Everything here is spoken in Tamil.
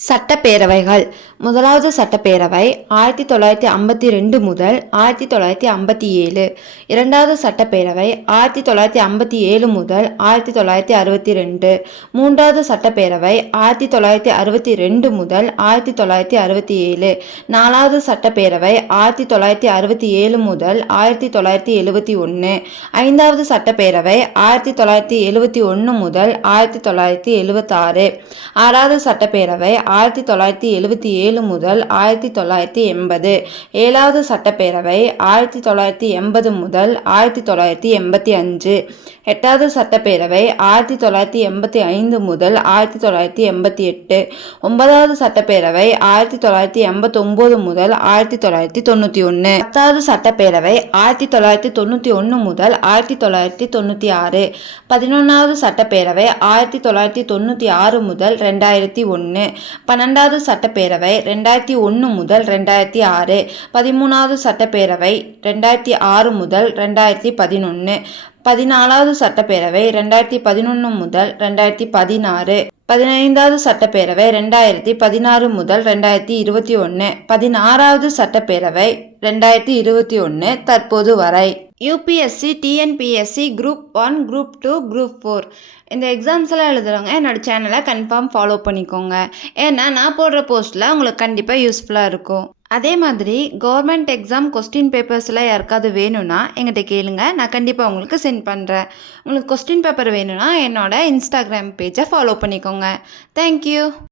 சட்டப்பேரவைகள் முதலாவது சட்டப்பேரவை ஆயிரத்தி தொள்ளாயிரத்தி ஐம்பத்தி ரெண்டு முதல் ஆயிரத்தி தொள்ளாயிரத்தி ஐம்பத்தி ஏழு இரண்டாவது சட்டப்பேரவை ஆயிரத்தி தொள்ளாயிரத்தி ஐம்பத்தி ஏழு முதல் ஆயிரத்தி தொள்ளாயிரத்தி அறுபத்தி ரெண்டு மூன்றாவது சட்டப்பேரவை ஆயிரத்தி தொள்ளாயிரத்தி அறுபத்தி ரெண்டு முதல் ஆயிரத்தி தொள்ளாயிரத்தி அறுபத்தி ஏழு நாலாவது சட்டப்பேரவை ஆயிரத்தி தொள்ளாயிரத்தி அறுபத்தி ஏழு முதல் ஆயிரத்தி தொள்ளாயிரத்தி எழுபத்தி ஒன்று ஐந்தாவது சட்டப்பேரவை ஆயிரத்தி தொள்ளாயிரத்தி எழுபத்தி ஒன்று முதல் ஆயிரத்தி தொள்ளாயிரத்தி எழுபத்தாறு ஆறாவது சட்டப்பேரவை ஆயிரத்தி தொள்ளாயிரத்தி எழுபத்தி ஏழு முதல் ஆயிரத்தி தொள்ளாயிரத்தி எண்பது ஏழாவது சட்டப்பேரவை ஆயிரத்தி தொள்ளாயிரத்தி எண்பது முதல் ஆயிரத்தி தொள்ளாயிரத்தி எண்பத்தி அஞ்சு எட்டாவது சட்டப்பேரவை ஆயிரத்தி தொள்ளாயிரத்தி எண்பத்தி ஐந்து முதல் ஆயிரத்தி தொள்ளாயிரத்தி எண்பத்தி எட்டு ஒன்பதாவது சட்டப்பேரவை ஆயிரத்தி தொள்ளாயிரத்தி எண்பத்தொம்போது முதல் ஆயிரத்தி தொள்ளாயிரத்தி தொண்ணூற்றி ஒன்று பத்தாவது சட்டப்பேரவை ஆயிரத்தி தொள்ளாயிரத்தி தொண்ணூற்றி ஒன்று முதல் ஆயிரத்தி தொள்ளாயிரத்தி தொண்ணூற்றி ஆறு பதினொன்றாவது சட்டப்பேரவை ஆயிரத்தி தொள்ளாயிரத்தி தொண்ணூற்றி ஆறு முதல் ரெண்டாயிரத்தி ஒன்று பன்னெண்டாவது சட்டப்பேரவை ரெண்டாயிரத்தி ஒன்று முதல் ரெண்டாயிரத்தி ஆறு பதிமூணாவது சட்டப்பேரவை ரெண்டாயிரத்தி ஆறு முதல் ரெண்டாயிரத்தி பதினொன்று பதினாலாவது சட்டப்பேரவை ரெண்டாயிரத்தி பதினொன்று முதல் ரெண்டாயிரத்தி பதினாறு பதினைந்தாவது சட்டப்பேரவை ரெண்டாயிரத்தி பதினாறு முதல் ரெண்டாயிரத்தி இருபத்தி ஒன்று பதினாறாவது சட்டப்பேரவை ரெண்டாயிரத்தி இருபத்தி ஒன்று தற்போது வரை. UPSC TNPSC group one group two group four இந்த எக்ஸாம்ஸ் எல்லாம் எழுதுகிறவங்க என்னோட சேனலை கன்ஃபார்ம் ஃபாலோ பண்ணிக்கோங்க. ஏன்னா நான் போடுற போஸ்ட்டில் உங்களுக்கு கண்டிப்பாக யூஸ்ஃபுல்லாக இருக்கும். அதே மாதிரி கவர்மெண்ட் எக்ஸாம் கொஸ்டின் பேப்பர்ஸ்லாம் யாருக்காவது வேணும்னா எங்கிட்ட கேளுங்க. நான் கண்டிப்பாக உங்களுக்கு சென்ட் பண்ணுறேன் உங்களுக்கு கொஸ்டின் பேப்பர் வேணும்னா என்னோட இன்ஸ்டாகிராம் பேஜை ஃபாலோ பண்ணிக்கோங்க. தேங்க்யூ